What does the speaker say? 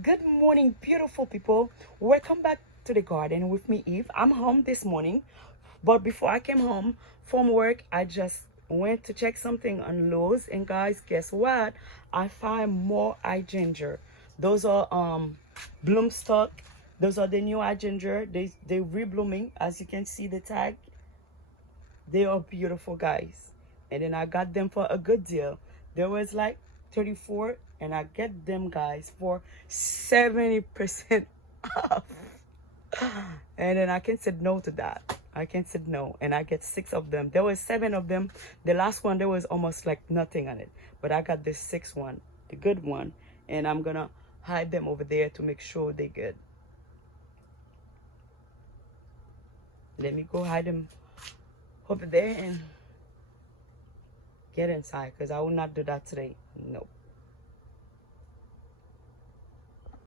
Good morning, beautiful people. Welcome back to the garden with me, Eve. I'm home this morning, but before I came home from work, I just went to check something on Lowe's. And guys, guess what? I find more eye ginger. Those are bloom stock. Those are the new eye ginger. They reblooming. As you can see the tag, they are beautiful, guys. And then I got them for a good deal. There was like 34, and I get them, guys, for 70% off. And then I can say no to that. I can say no. And I get 6 of them. There was 7 of them. The last one, there was almost like nothing on it. But I got the 6th one, the good one. And I'm gonna hide them over there to make sure they're good. Let me go hide them over there and get inside, because I will not do that today. Nope.